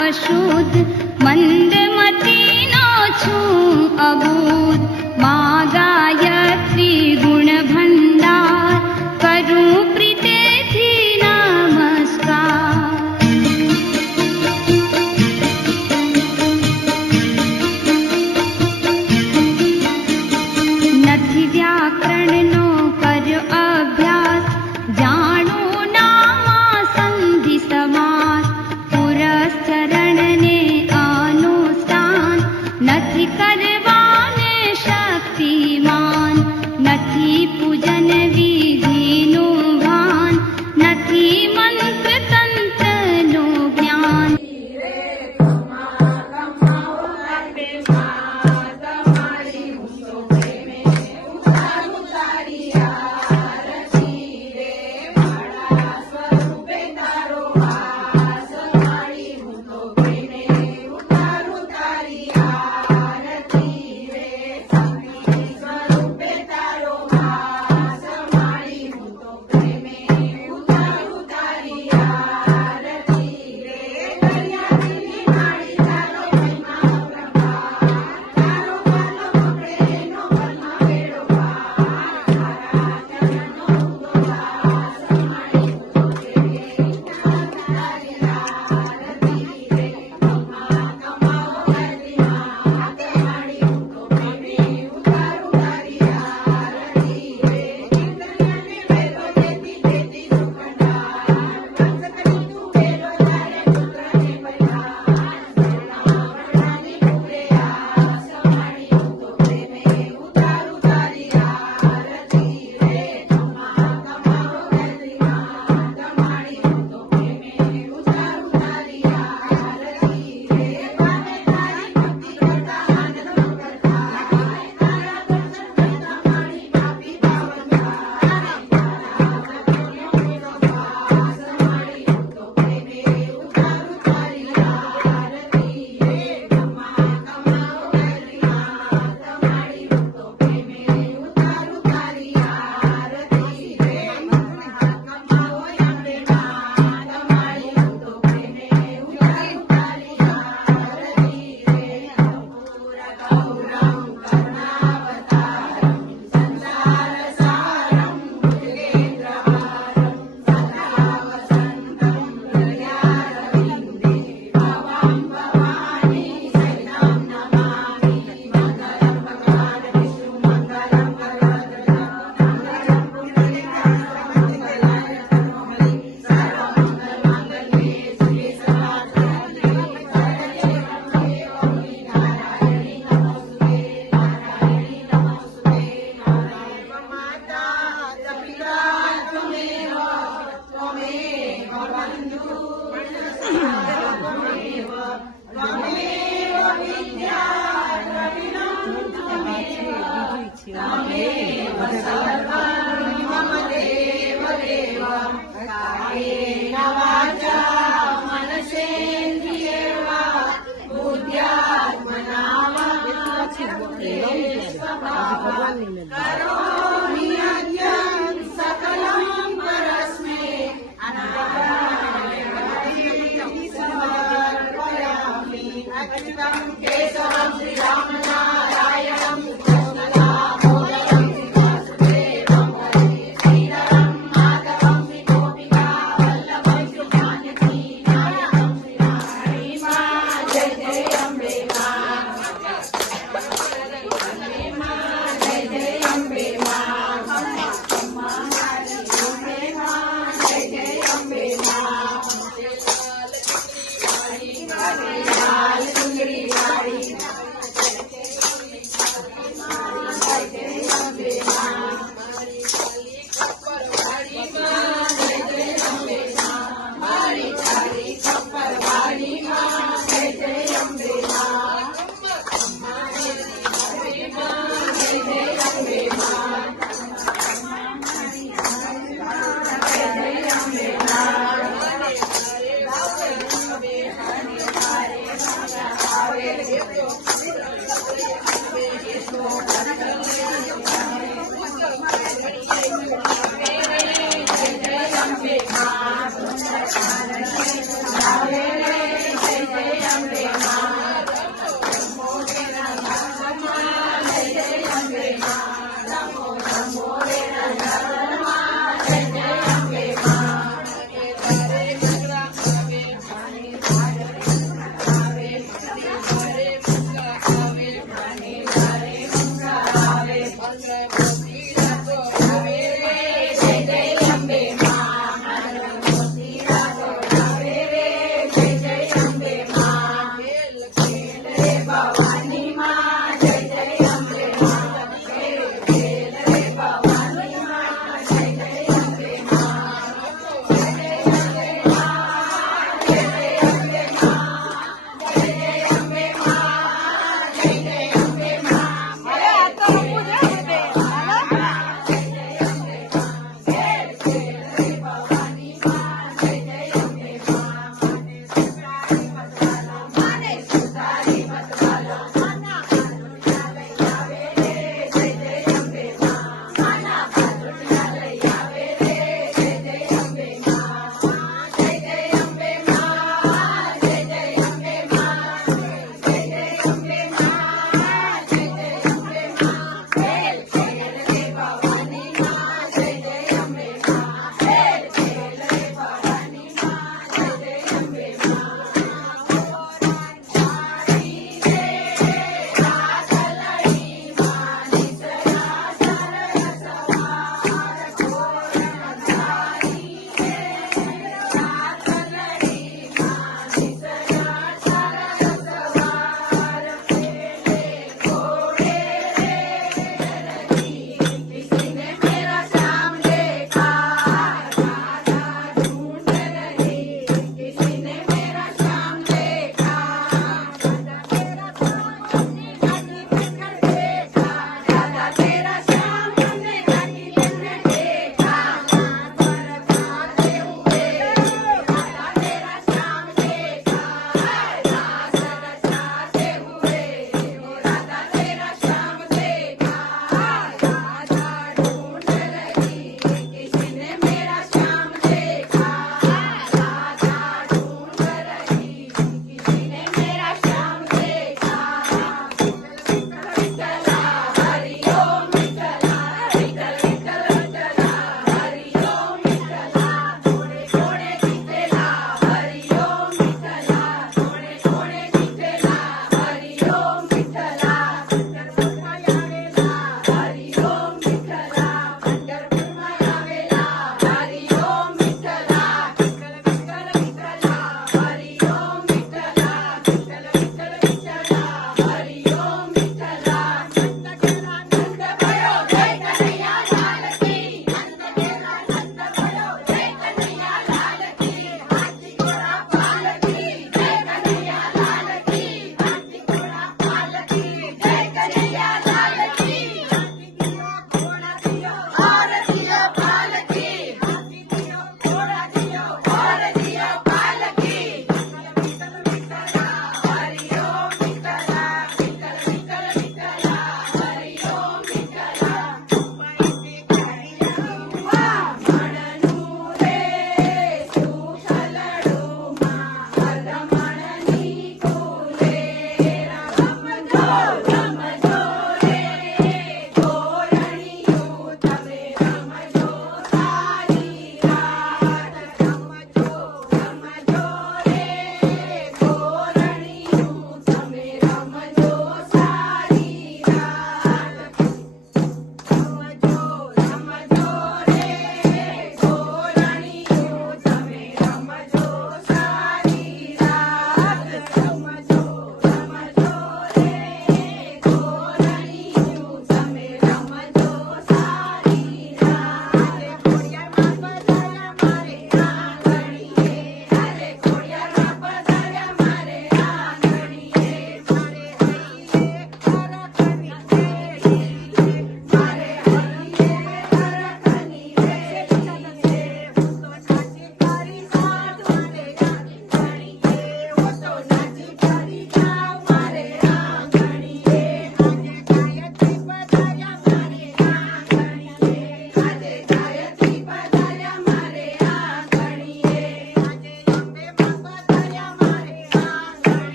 અશુદ્ધ મંદમતીનો છું અબૂધ મા ગાયત્રી ગુણ ભંડાર કરું પ્રીતેથી નમસ્કાર નથી વ્યાકરણનો કર્યો અભ્યાસ જાણું નામા સંધિ સમાસ પુરસ્ચરણને અનુષ્ઠાન નથી કરવાને શક્તિમાન નથી પૂજન વિધિનું ભાન નથી મંત્ર તંત્રનું જ્ઞાન Ambe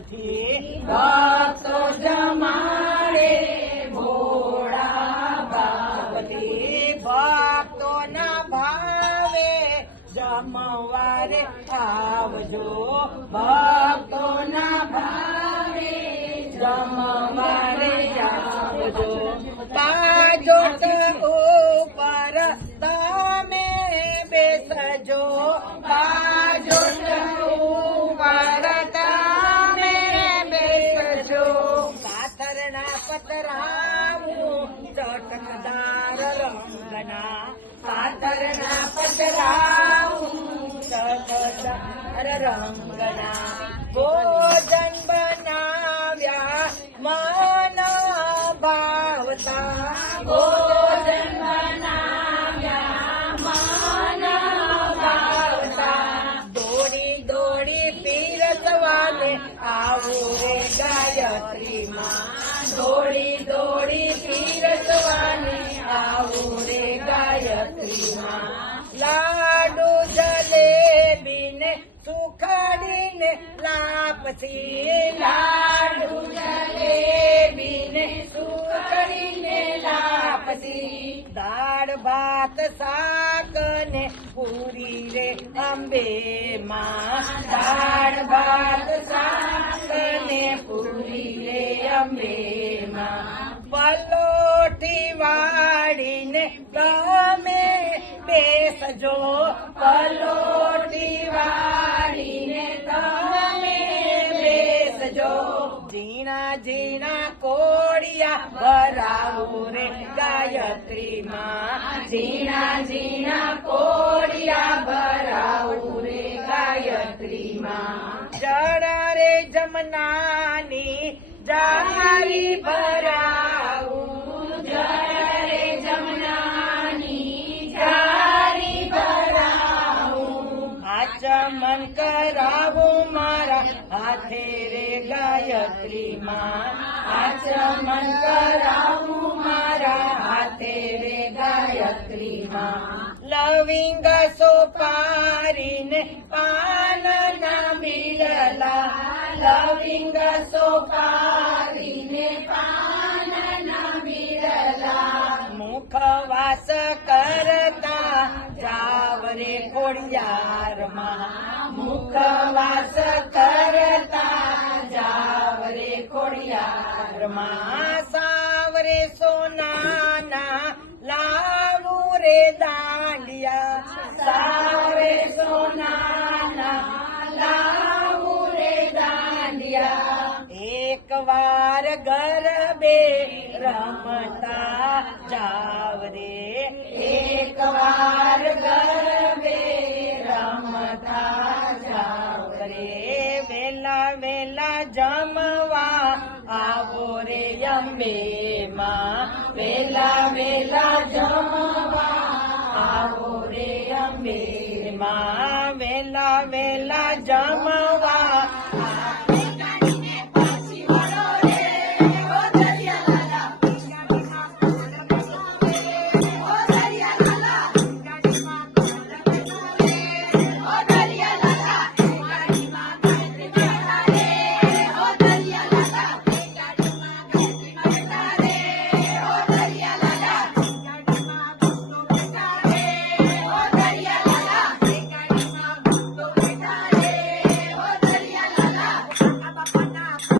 ભાવથી ભક્તો જમાડે ભોળા ભાવથી ભક્તોના ભાવે જમવારે આવજો ભક્તોના ભાવે જમવારે આવજો બાજોટ ઉપર તમે બેસજો બાજોટ ઉપર તમે બેસજો પાથરના પતરાવું ચટકદાર રંગના પાથરના પતરાવું ચટકદાર રંગના ભોજન બનાવ્યા મન ભાવતા ભોજન બનાવ્યા મન ભાવતા દોડી દોડી પીરસવાને આવું રે ગાયત્રીમાં દોડી દોડી પીરસવાને આવું રે ગાયત્રીમાં લાડુ જલેબીને સુખડીને લાપસી લાડુ જલેબીને સુખડીને લાપસી દાળ ભાત શાક ને પૂરી રે અંબે માં દાળ ભાત શાક ને પૂરી રે અંબે માં પલોઠી વાળીને તમે બેસજો પલોઠી વાળીને તમે બેસજો ઝીણા ઝીણા કોડિયા ભરાવો રે ગાયત્રીમાં ઝીણા ઝીણા કોડિયા ભરાવો રે ગાયત્રીમાં જડા રે જમનાની જારી ભરાવું જડા રે જમનાની જારી ભરાવું આચમન કરાવું મારા હાથે રે ગાયત્રીમાં આચમન કરાવું મારા હાથે રે ગાયત્રીમાં લવિંગ સોપારીને પાનના મિલલા લવિંગ સોપારીને પાનના મિલલા મુખવાસ કરતા જાવ રે ખોડિયારમાં મુખવાસ કરતા જાવ રે ખોડિયારમાં સાવરે સોનાના લાવું રે દાંડિયા સાવરે સોનાના લાવું રે દાંડિયા એક વાર ગરબે રમતા જાવ રે એક વાર ગરબે રમતા જાવ રે વેલા વેલા જમવા આવો રે અંબે માં વેલા વેલા જમવા આવો રે અંબે માં વેલા વેલા જમવા